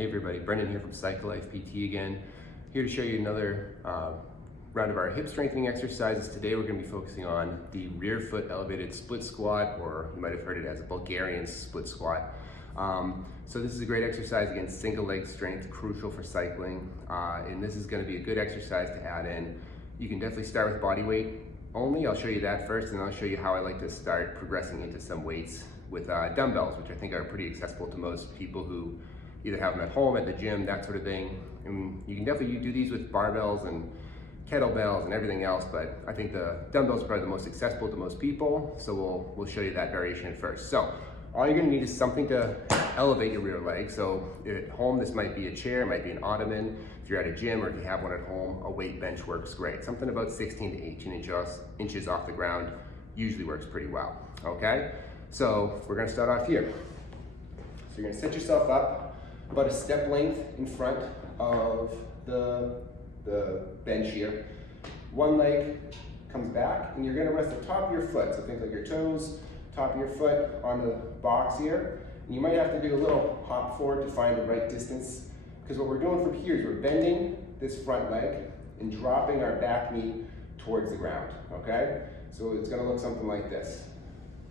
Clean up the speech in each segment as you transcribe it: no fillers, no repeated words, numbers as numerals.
Hey everybody, Brendan here from Cyclists PT again. Here to show you another round of our hip strengthening exercises. Today we're going to be focusing on the rear foot elevated split squat, or you might have heard it as a Bulgarian split squat. So this is a great exercise against single leg strength, crucial for cycling. And this is going to be a good exercise to add in. You can definitely start with body weight only. I'll show you that first, and I'll show you how I like to start progressing into some weights with dumbbells, which I think are pretty accessible to most people who either have them at home, at the gym, that sort of thing. And you can definitely do these with barbells and kettlebells and everything else, but I think the dumbbells are probably the most accessible to most people, so we'll show you that variation at first. So all you're gonna need is something to elevate your rear leg. So at home, this might be a chair, it might be an ottoman. If you're at a gym or if you have one at home, a weight bench works great. Something about 16 to 18 inches off the ground usually works pretty well, okay? So we're gonna start off here. So you're gonna set yourself up about a step length in front of the bench here. One leg comes back and you're gonna rest the top of your foot. So think like your toes, top of your foot on the box here. And you might have to do a little hop forward to find the right distance, because what we're doing from here is we're bending this front leg and dropping our back knee towards the ground, okay? So it's gonna look something like this.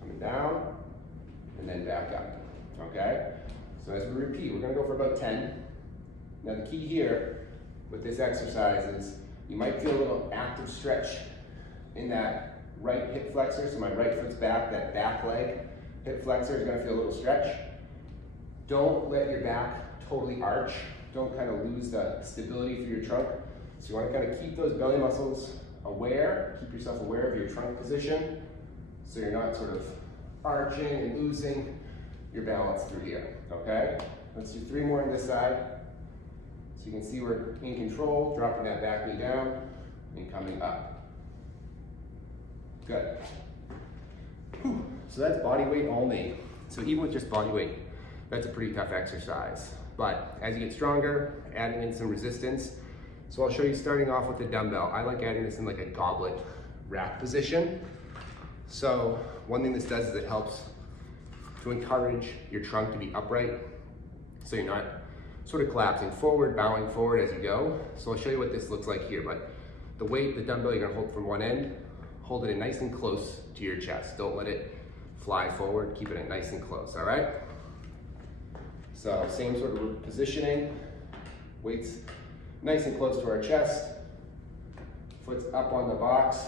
Coming down and then back up, okay? So as we repeat, we're gonna go for about 10. Now the key here with this exercise is you might feel a little active stretch in that right hip flexor. So my right foot's back, that back leg hip flexor is gonna feel a little stretch. Don't let your back totally arch. Don't kind of lose the stability through your trunk. So you wanna kind of keep those belly muscles aware, keep yourself aware of your trunk position, so you're not sort of arching and losing your balance through here, okay? Let's do 3 more on this side. So you can see we're in control, dropping that back knee down and coming up. Good. Whew. So that's body weight only. So even with just body weight, that's a pretty tough exercise. But as you get stronger, adding in some resistance. So I'll show you starting off with the dumbbell. I like adding this in like a goblet rack position. So one thing this does is it helps to encourage your trunk to be upright, so you're not sort of collapsing forward, bowing forward as you go. So I'll show you what this looks like here, but the weight, the dumbbell, you're gonna hold from one end, hold it in nice and close to your chest. Don't let it fly forward, keep it in nice and close, all right? So same sort of positioning, weights nice and close to our chest, foot's up on the box,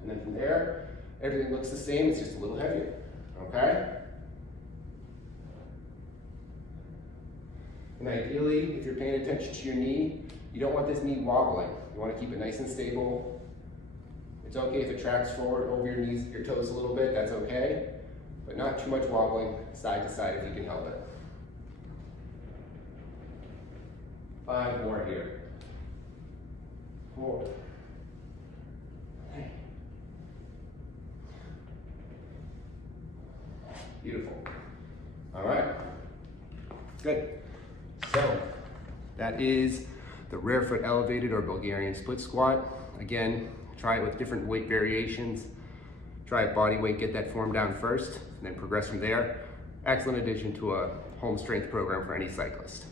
and then from there, everything looks the same, it's just a little heavier, okay? And ideally, if you're paying attention to your knee, you don't want this knee wobbling. You want to keep it nice and stable. It's okay if it tracks forward over your knees, your toes a little bit, that's okay. But not too much wobbling side to side if you can help it. 5 more here. 4. Beautiful. All right. Good. So that is the rear foot elevated or Bulgarian split squat. Again, try it with different weight variations. Try it body weight, get that form down first, and then progress from there. Excellent addition to a home strength program for any cyclist.